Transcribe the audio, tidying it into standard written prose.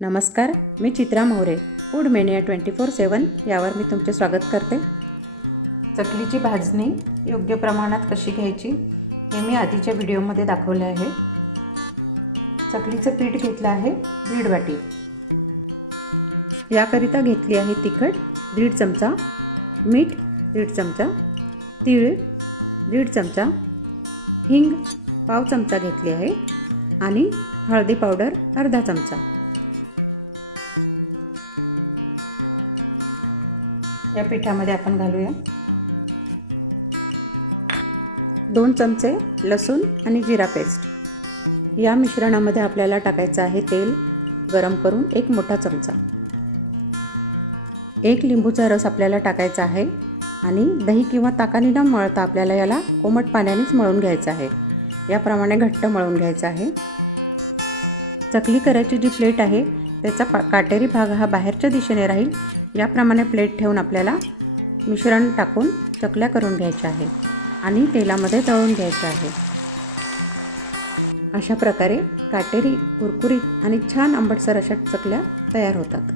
नमस्कार, मी चित्रा More. Food mania 24/7 यावर मी तुमचे स्वागत करते. चकलीची भाजणी योग्य प्रमाणात कशी घ्यायची हे मी आधीच्या व्हिडिओमध्ये दाखवले आहे. चकलीचं पीठ घेतलं आहे 1.5 वाटी. याकरिता घेतली आहे तिखट 1.5 चमचा, मीठ 1.5 चमचा, तीळ 1.5 चमचा, हिंग पाव चमचा घेतली आहे आणि हळदी पावडर अर्धा चमचा. या पिठामध्ये आपण घालूया 2 चमचे लसूण आणि जिरा पेस्ट. या मिश्रणामध्ये आपल्याला टाकायचं आहे तेल गरम करून 1 मोठा चमचा. 1 लिंबूचा रस आपल्याला टाकायचा आहे आणि दही किंवा ताकाने न मळता आपल्याला याला कोमट पाण्यानेच मळून घ्यायचं आहे. याप्रमाणे घट्ट मळून घ्यायचं आहे. चकली करायची जी प्लेट आहे त्याचा काटेरी भाग हा बाहेरच्या दिशेने राहील. याप्रमाणे प्लेट ठेवून आपल्याला मिश्रण टाकून चकल्या करून घ्यायच्या आहे आणि तेलामध्ये तळून घ्यायचे आहे. अशा प्रकारे काटेरी, कुरकुरीत आणि छान आंबटसर अशा चकल्या तयार होतात.